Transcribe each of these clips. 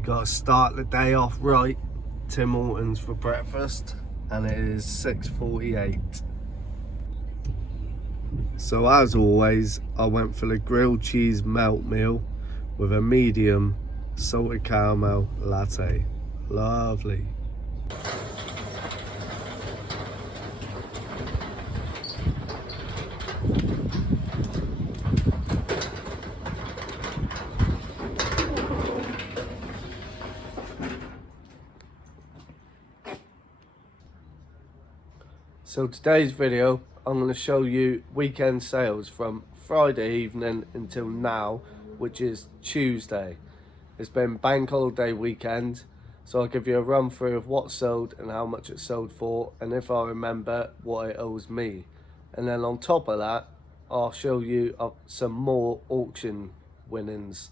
You gotta start the day off right. Tim Hortons for breakfast, and it is 6:48. So as always, I went for the grilled cheese melt meal with a medium salted caramel latte. Lovely. So today's video, I'm going to show you weekend sales from Friday evening until now, which is Tuesday. It's been bank holiday weekend, so I'll give you a run through of what sold and how much it sold for, and if I remember, what it owes me. And then on top of that, I'll show you some more auction winnings.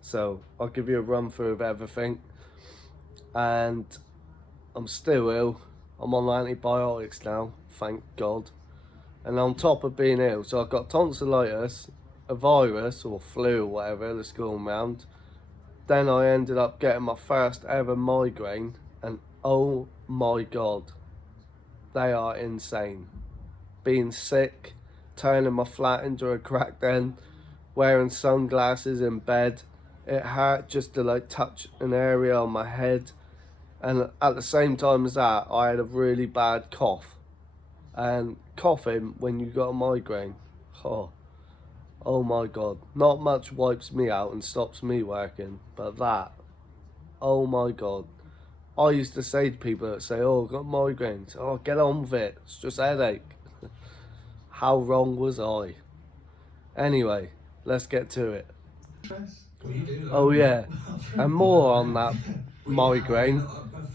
So I'll give you a run through of everything. And I'm still ill. I'm on antibiotics now, thank God. And on top of being ill, so I've got tonsillitis, a virus or flu or whatever that's going around. Then I ended up getting my first ever migraine, and oh my God, they are insane. Being sick, turning my flat into a crack den, wearing sunglasses in bed. It hurt just to like touch an area on my head. And at the same time as that, I had a really bad cough. And coughing when you got a migraine, oh my God. Not much wipes me out and stops me working, but that, oh my God. I used to say to people that say, oh, I've got migraines. Oh, get on with it. It's just a headache. How wrong was I? Anyway, let's get to it. Oh yeah, and more on that migraine.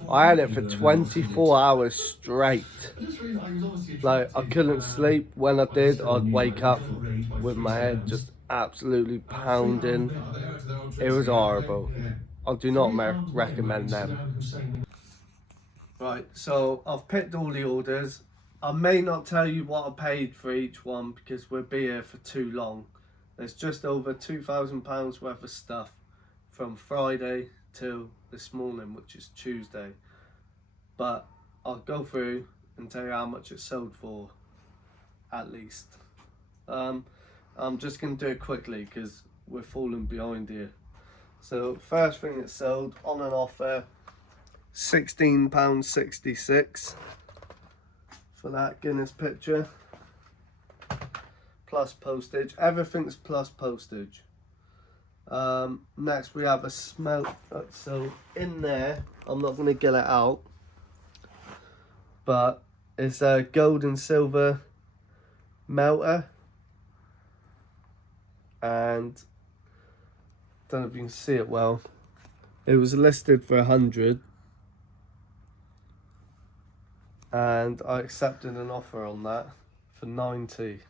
I had it for 24 hours straight. Like, I couldn't sleep. When I did, I'd wake up with my head just absolutely pounding. It was horrible. I do not recommend them. Right, so I've picked all the orders. I may not tell you what I paid for each one because we'll be here for too long. There's just over £2,000 worth of stuff from Friday till this morning, which is Tuesday. But I'll go through and tell you how much it sold for, at least. I'm just going to do it quickly because we're falling behind here. So first thing it sold on an offer, £16.66 for that Guinness picture. Plus postage. Everything's plus postage. Next we have a smelt. So in there, I'm not going to get it out, but it's a gold and silver melter, and don't know if you can see it well. It was listed for 100, and I accepted an offer on that for 90.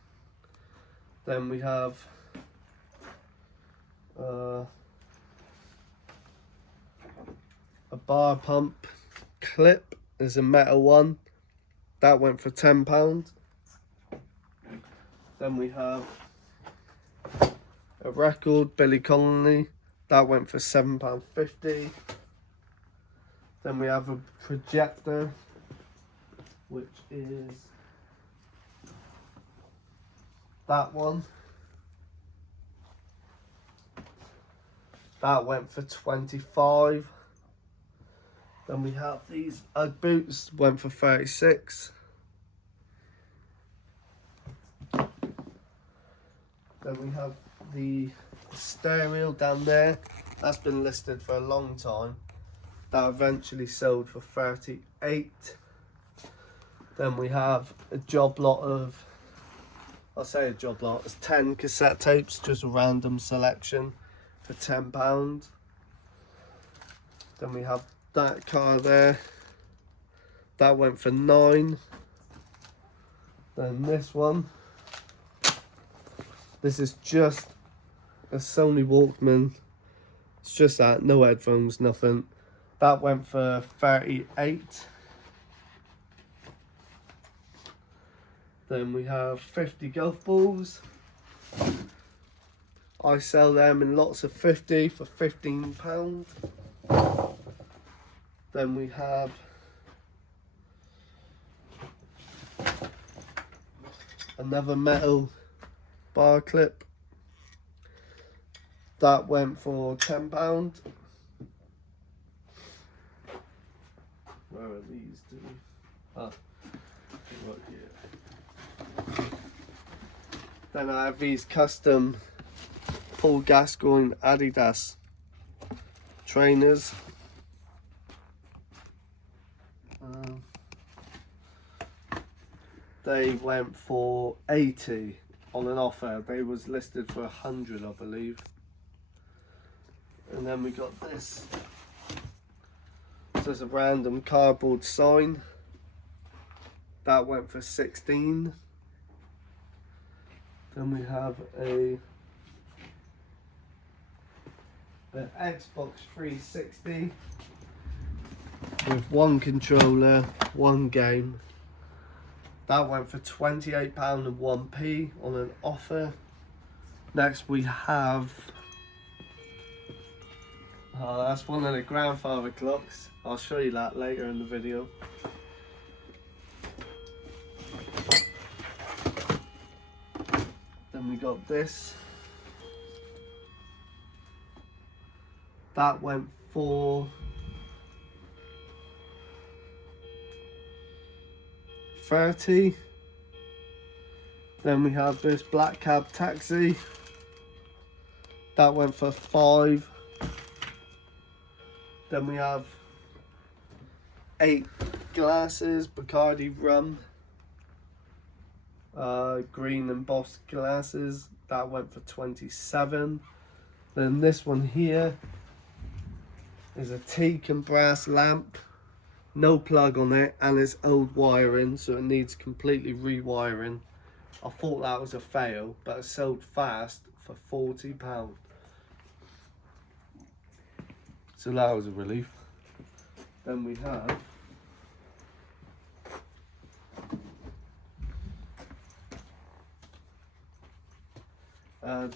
Then we have a bar pump clip. There's a metal one. That went for £10. Then we have a record, Billy Connolly. That went for £7.50. Then we have a projector, which is that one. That went for 25. Then we have these Ugg boots, went for 36. Then we have the stereo down there. That's been listed for a long time. That eventually sold for 38. Then we have a job lot of, I'll say a job lot, it's 10 cassette tapes, just a random selection for £10. Then we have that car there. That went for 9. Then this one. This is just a Sony Walkman. It's just that, no headphones, nothing. That went for 38. Then we have 50 golf balls. I sell them in lots of 50 for £15. Then we have another metal bar clip. That went for £10. Where are these two? Oh, right here. Then I have these custom Paul Gascoigne Adidas trainers. They went for 80 on an offer. They was listed for 100, I believe. And then we got this. So it's a random cardboard sign. That went for 16. Then we have an Xbox 360 with one controller, one game. That went for £28 and 1p on an offer. Next we have, that's one of the grandfather clocks. I'll show you that later in the video. Then we got this. That went for £30. Then we have this black cab taxi. That went for £5. Then we have 8 glasses, Bacardi rum, green embossed glasses. That went for £27. Then this one here is a teak and brass lamp. No plug on it, and it's old wiring, so it needs completely rewiring. I thought that was a fail, but it sold fast for £40. So that was a relief. Then we have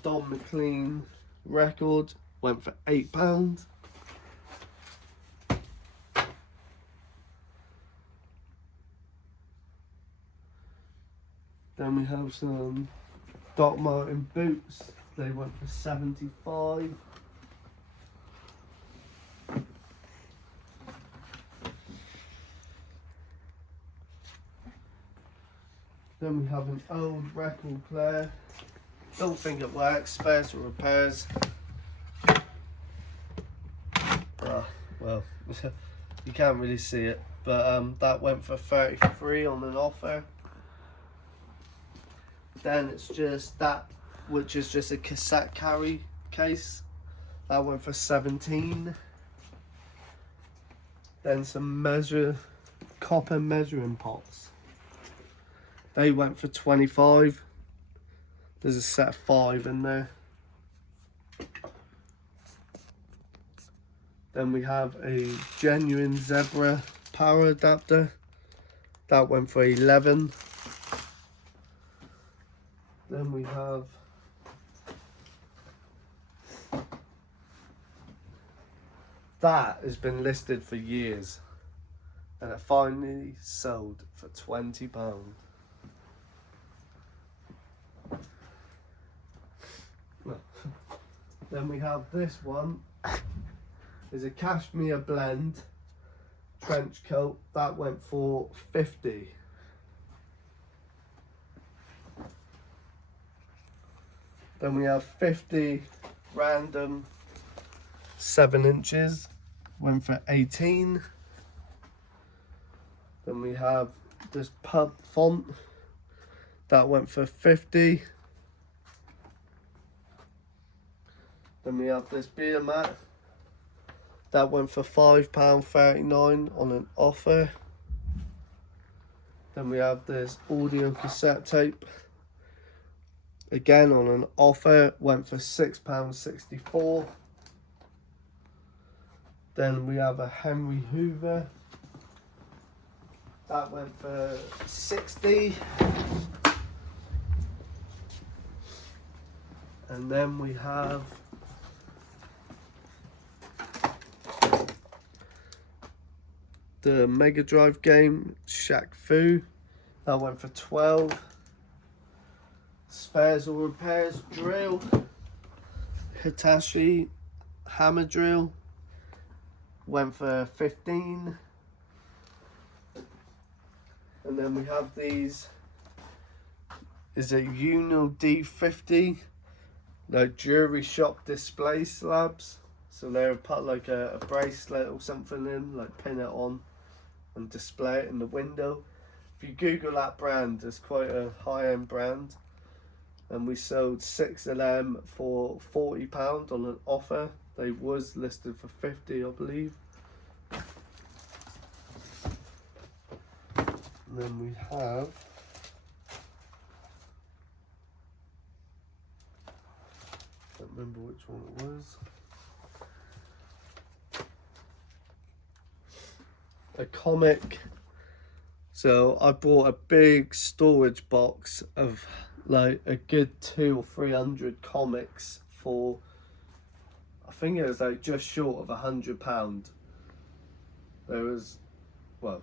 Don McLean record, went for £8. Then we have some Doc Martin boots. They went for £75. Then we have an old record player. Don't think it works. Spares for repairs. Well, you can't really see it, but that went for £33 on an offer. Then it's just that, which is just a cassette carry case. That went for £17. Then some copper measuring pots. They went for £25. There's a set of 5 in there. Then we have a genuine zebra power adapter. That went for £11. Then we have that has been listed for years, and it finally sold for £20. Then we have this one. Is a cashmere blend trench coat. That went for £50. Then we have 50 random 7 inches, went for £18. Then we have this pub font. That went for £50. Then we have this beer mat. That went for £5.39 on an offer. Then we have this audio cassette tape. Again on an offer, went for £6.64. Then we have a Henry Hoover. That went for £60. And then we have the Mega Drive game, Shaq Fu. That went for 12. Spares or repairs drill. Hitachi hammer drill. Went for 15. And then we have these. Is a Uno D50. Like jewelry shop display slabs. So they'll put like a bracelet or something in, like pin it on and display it in the window. If you Google that brand, it's quite a high-end brand. And we sold 6 of them for £40 on an offer. They was listed for 50, I believe. And then we have I don't remember which one it was. A comic. So I bought a big storage box of like a good 200 or 300 comics for, I think it was like just short of £100. There was, well,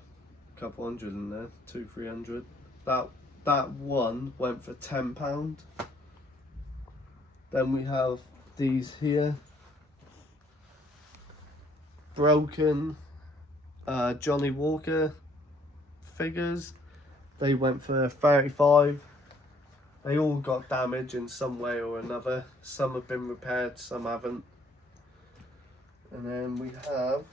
a couple hundred in there, 200-300. That one went for £10. Then we have these here, broken Johnny Walker figures. They went for 35. They all got damage in some way or another. Some have been repaired, some haven't. And then we have,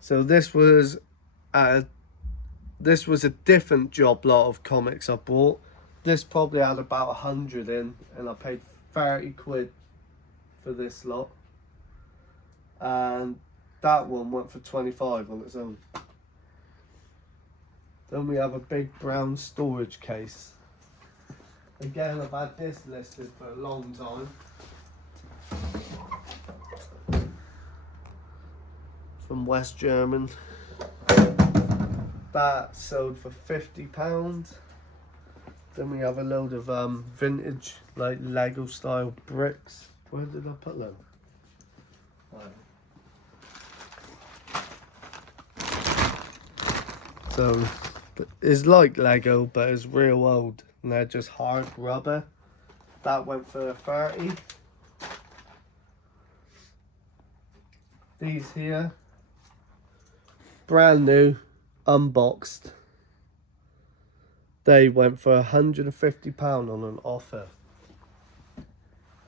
so this was a different job lot of comics I bought. This probably had about 100 in, and I paid 30 quid for this lot. And that one went for 25 on its own. Then we have a big brown storage case. Again, I've had this listed for a long time. From West German. That sold for £50. Then we have a load of vintage, like Lego style bricks. Where did I put them? So it's like Lego, but it's real old, and they're just hard rubber. That went for 30. These here, brand new, unboxed. They went for £150 on an offer,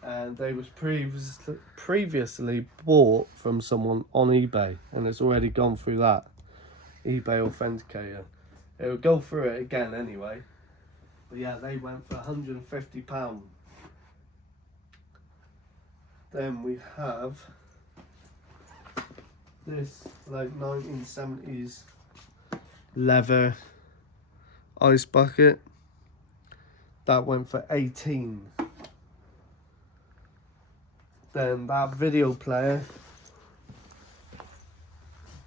and they was previously bought from someone on eBay, and it's already gone through that eBay authenticator. It will go through it again anyway, but yeah, they went for £150. Then we have this like 1970s leather ice bucket. That went for 18. Then that video player,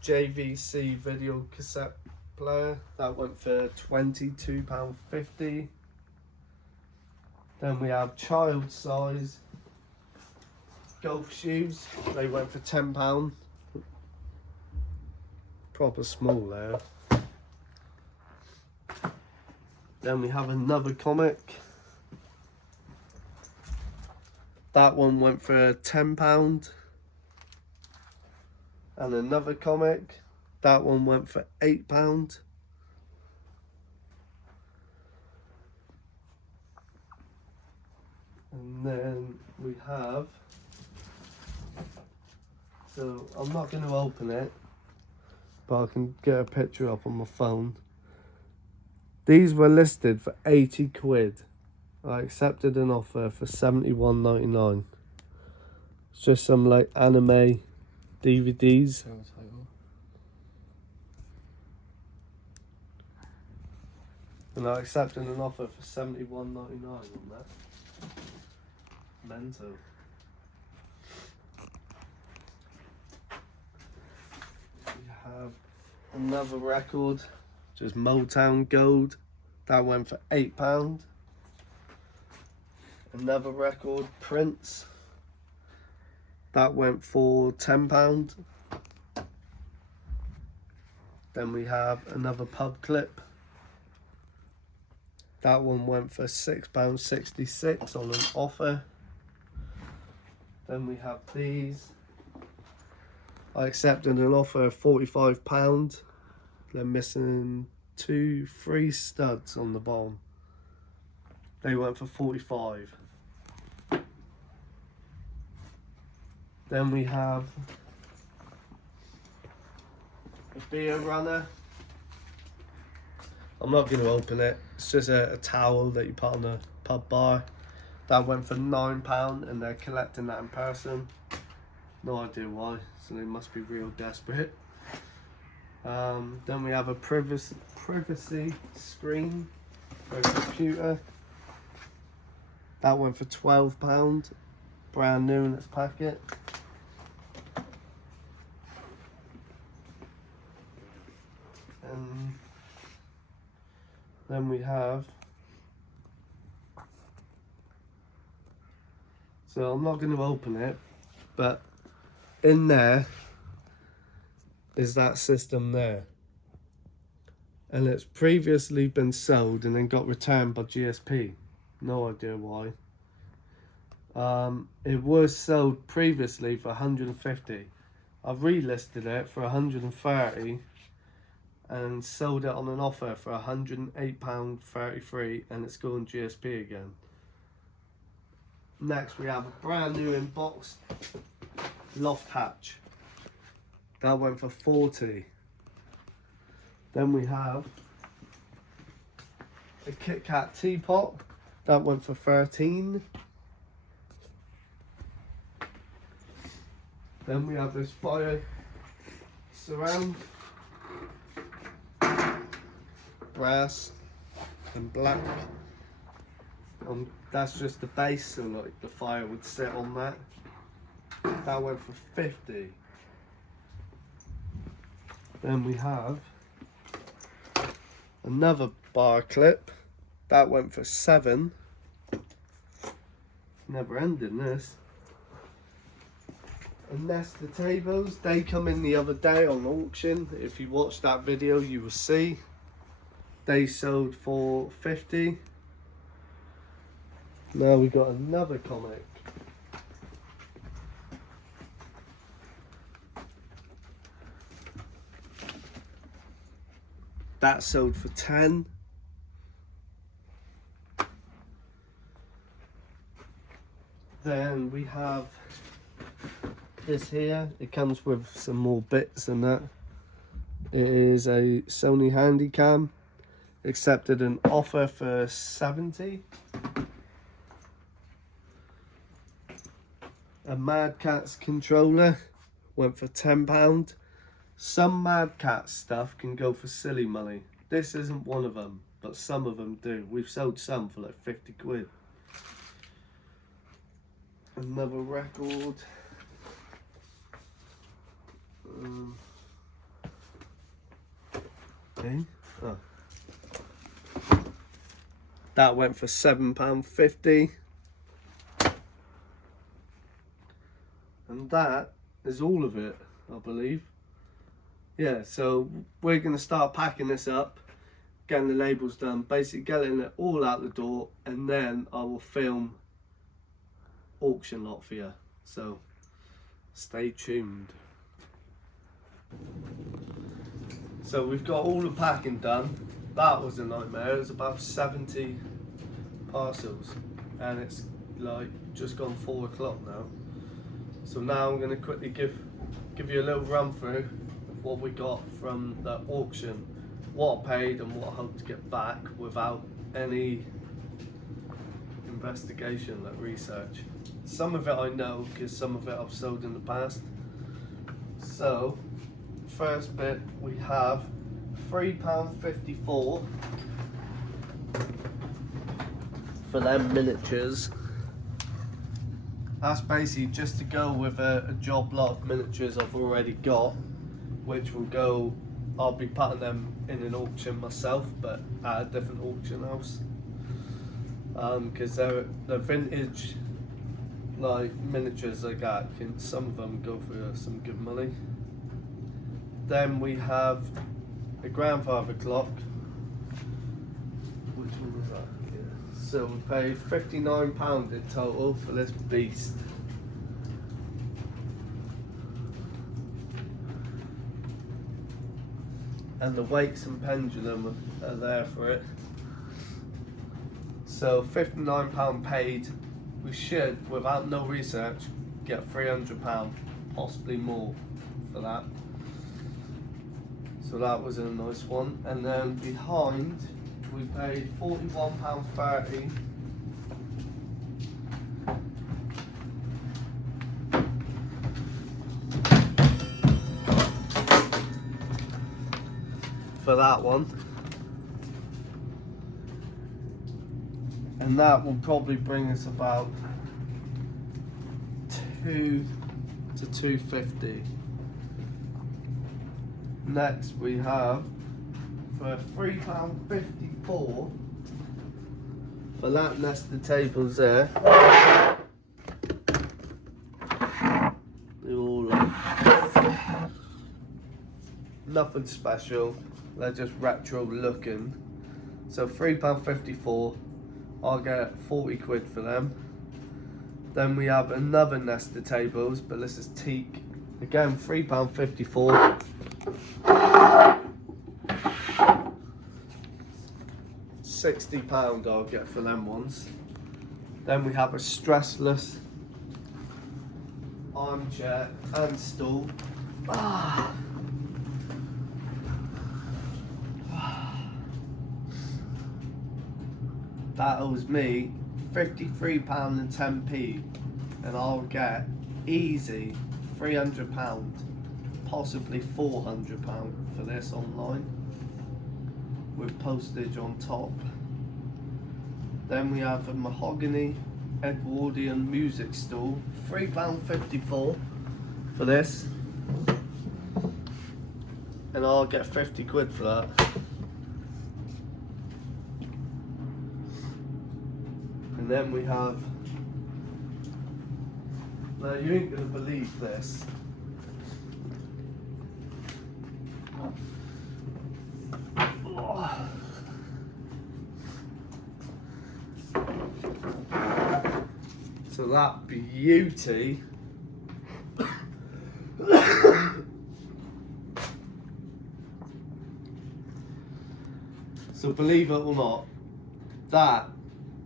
JVC video cassette player, that went for £22.50. Then we have child size golf shoes. They went for £10. Proper small there. Then we have another comic. That one went for £10. And another comic. That one went for £8. And then we have, so I'm not going to open it, but I can get a picture up on my phone. These were listed for 80 quid. I accepted an offer for £71.99. It's just some like anime DVDs. And I accepted an offer for £71.99 on that. Mental. We have another record, just Motown Gold. That went for £8. Another record, Prince. That went for £10. Then we have another pub clip. That one went for £6.66 on an offer. Then we have these. I accepted an offer of £45. They're missing 3 studs on the bottom. They went for 45. Then we have a beer runner. I'm not going to open it. It's just a towel that you put on a pub bar. That went for £9 and they're collecting that in person. No idea why, so they must be real desperate. Then we have a privacy screen for a computer. That went for £12, brand new in its packet. And then we have, so I'm not going to open it, but in there is that system there, and it's previously been sold and then got returned by GSP. No idea why. It was sold previously for 150. I've relisted it for 130 and sold it on an offer for £108.33, and it's going GSP again. Next we have a brand new inbox loft hatch. That went for 40. Then we have a Kit Kat teapot. That went for 13. Then we have this fire surround, brass and black. That's just the base, so like the fire would sit on that. That went for 50. Then we have another bar clip. That went for 7. Never ending this. And that's the tables. They come in the other day on auction. If you watch that video, you will see. They sold for 50. Now we got another comic. That sold for 10. Then we have this here. It comes with some more bits and that. It is a Sony Handycam. Accepted an offer for 70. A Mad Catz controller went for £10. Some Mad Catz stuff can go for silly money. This isn't one of them, but some of them do. We've sold some for like 50 quid. Another record. Okay. Oh. That went for £7.50. And that is all of it, I believe. Yeah, so we're going to start packing this up, getting the labels done, basically getting it all out the door, and then I will film auction lot for you. So stay tuned. So we've got all the packing done. That was a nightmare. It was about 70 parcels, and it's like just gone 4 o'clock now. So now I'm going to quickly give you a little run through of what we got from the auction, what I paid and what I hope to get back without any investigation, like research. Some of it I know because some of it I've sold in the past. So first bit, we have £3.54 for them miniatures. That's basically just to go with a job lot of miniatures I've already got, which will go, I'll be putting them in an auction myself, but at a different auction house. Because they're vintage like miniatures like that, some of them go for some good money. Then we have a grandfather clock. Which one was that? Yeah. So we paid £59 in total for this beast. And the weights and pendulum are there for it. So £59 paid. We should, without no research, get £300, possibly more for that. So that was a nice one. And then behind, we paid £41.30. For that one. And that will probably bring us about $2 to $2.50. Next we have for £3.54 for that nested tables there. They're all nothing special, they're just retro looking. So £3.54, I'll get 40 quid for them. Then we have another nested tables, but this is teak. Again, £3.54. £60 I'll get for them ones. Then we have a stressless armchair and stool. That owes me £53 and 10p, and I'll get easy £300, possibly £400 for this online, with postage on top. Then we have a mahogany Edwardian music stool, £3.54 for this, and I'll get 50 quid for that. And then we have, now you ain't gonna believe this. So that beauty so believe it or not, that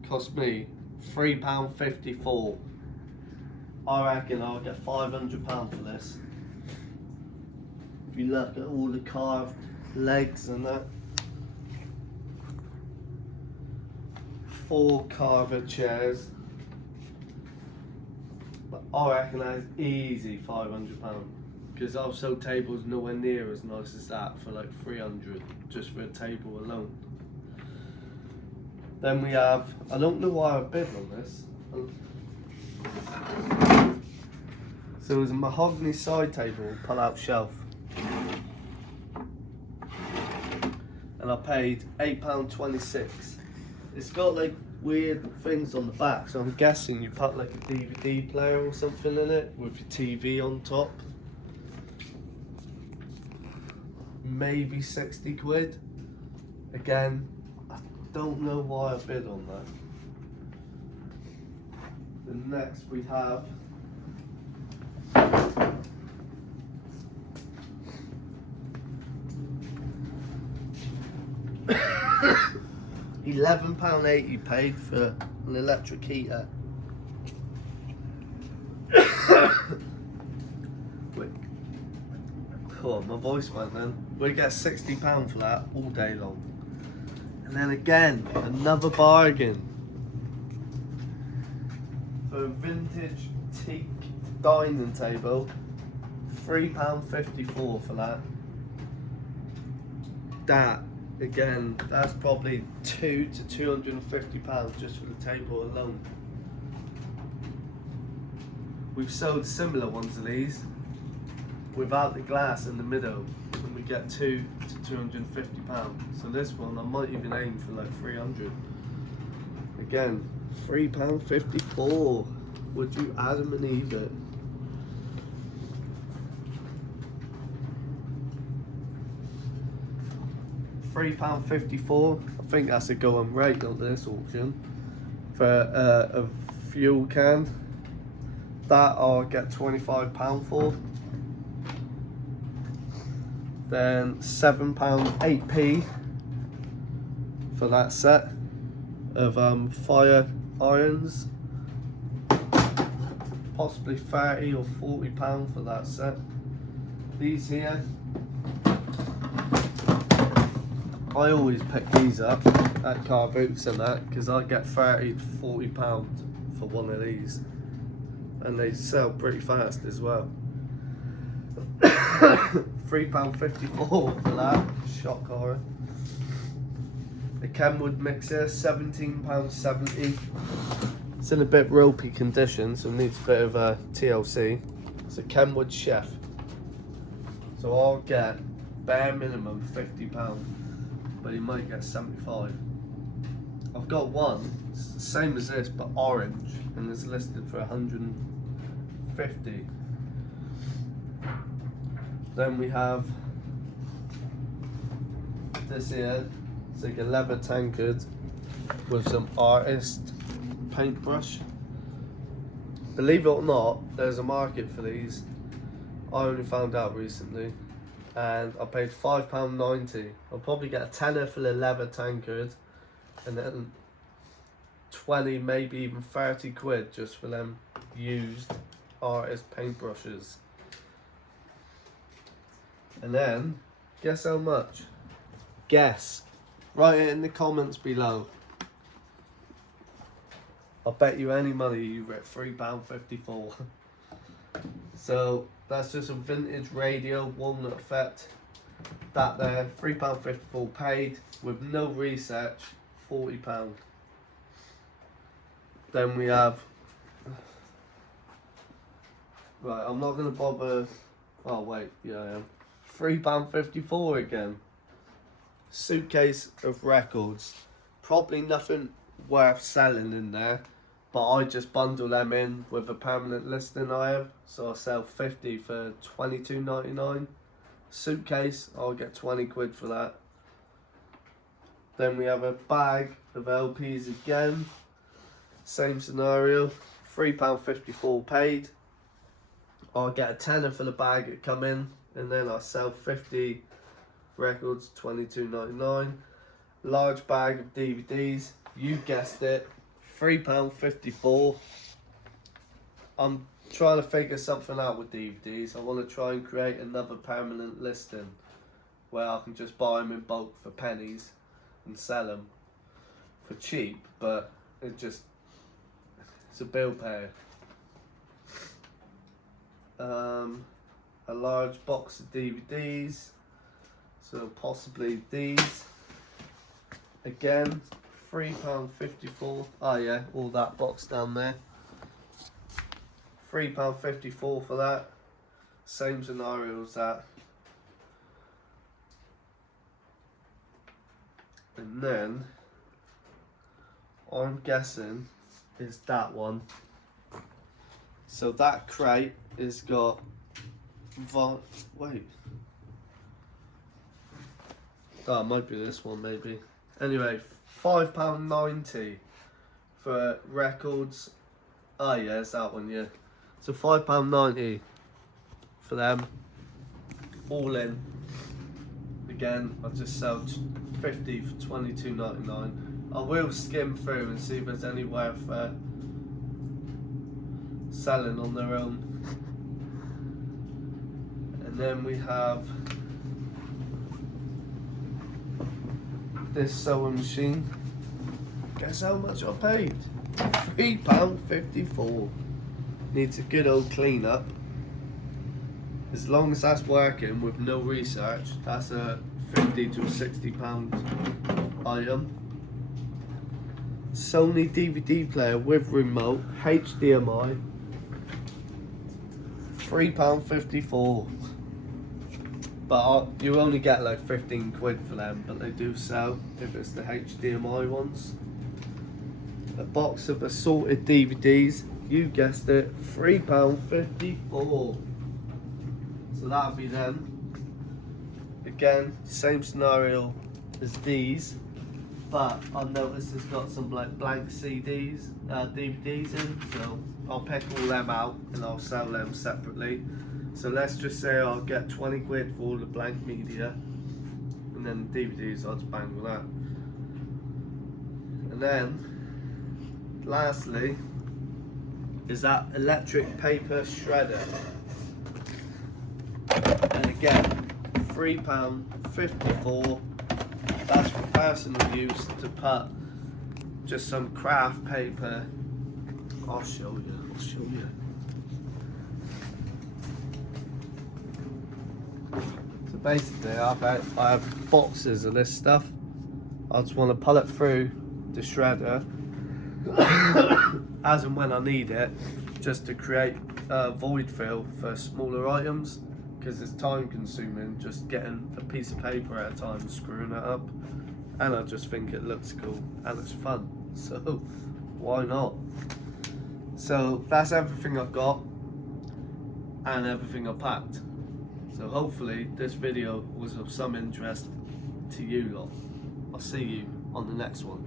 cost me £3.54. I reckon I'll get £500 for this. If you look at all the carved legs and that. 4 carved chairs. But I reckon that's easy £500, because I've sold tables nowhere near as nice as that for like 300 just for a table alone. Then we have, I don't know why I bid on this. So it's a mahogany side table, pull out shelf. And I paid £8.26. It's got like weird things on the back, so I'm guessing you put like a DVD player or something in it with your TV on top. Maybe 60 quid. Again, I don't know why I bid on that. Then next we have £11.80 paid for an electric heater. Wait. Oh, my voice went then. We get £60 for that all day long. And then again, another bargain. For a vintage teak dining table, £3.54 for that. That, again, that's probably £200 to £250 just for the table alone. We've sold similar ones of these without the glass in the middle, and we get £200 to £250. So this one I might even aim for like 300. Again, £3.54. would you Adam and Eve it? £3.54. I think that's a going rate on this auction for a fuel can. That I'll get £25 for. Then £7.8p for that set of fire irons. Possibly £30 or £40 for that set. These here, I always pick these up at car boots and that because I get £30 to £40 for one of these, and they sell pretty fast as well. £3.54 for that shot horror. The Kenwood mixer, £17.70. It's in a bit ropey condition, so it needs a bit of TLC. It's a Kenwood Chef, so I'll get bare minimum £50, but you might get 75. I've got one, it's the same as this but orange, and it's listed for 150. Then we have this here. It's like a leather tankard with some artist paintbrush. Believe it or not, there's a market for these. I only found out recently, and I paid £5.90. I'll probably get a tenner for the leather tankard, and then 20, maybe even 30 quid just for them used artist paintbrushes. And then, guess how much? Guess. Write it in the comments below. I'll bet you any money you get £3.54. So that's just a vintage radio, walnut effect. That there, £3.54 paid with no research, £40. Then we have, right, I'm not gonna bother. Oh wait, yeah I am. £3.54 again. Suitcase of records. Probably nothing worth selling in there, but I just bundle them in with a permanent listing I have. So I sell 50 for £22.99. Suitcase, I'll get 20 quid for that. Then we have a bag of LPs again. Same scenario. £3.54 paid. I'll get a tenner for the bag that come in, and then I sell 50 records, £22.99. Large bag of DVDs, you guessed it, £3.54. I'm trying to figure something out with DVDs. I want to try and create another permanent listing where I can just buy them in bulk for pennies and sell them for cheap, but it's a bill payer. A large box of DVDs, so possibly these. Again, £3.54. Oh yeah, all that box down there. £3.54 for that. Same scenario as that. And then I'm guessing is that one. So that crate is got wait. Oh, it might be this one maybe. Anyway, £5.90 for records. Oh yeah, it's that one, yeah. So £5.90 for them. All in. Again, I'll just sell 50 for £22.99. I will skim through and see if there's any worth selling on their own. And then we have this sewing machine. Guess how much I paid? £3.54. Needs a good old clean up. As long as that's working with no research, that's a £50 to £60 item. Sony DVD player with remote, HDMI, £3.54. But you only get like 15 quid for them, but they do sell if it's the HDMI ones. A box of assorted DVDs, you guessed it, £3.54. So that'll be them. Again, same scenario as these, but I've noticed it's got some like blank CDs, DVDs in, so I'll pick all them out and I'll sell them separately. So let's just say I'll get 20 quid for all the blank media, and then the DVDs I'll just bang with that. And then, lastly, is that electric paper shredder. And again, £3.54. That's for personal use to put just some craft paper. I'll show you. So basically I have boxes of this stuff. I just want to pull it through the shredder as and when I need it, just to create a void fill for smaller items, because it's time consuming just getting a piece of paper at a time and screwing it up, and I just think it looks cool and it's fun, so why not? So that's everything I've got and everything I packed. So hopefully this video was of some interest to you lot. I'll see you on the next one.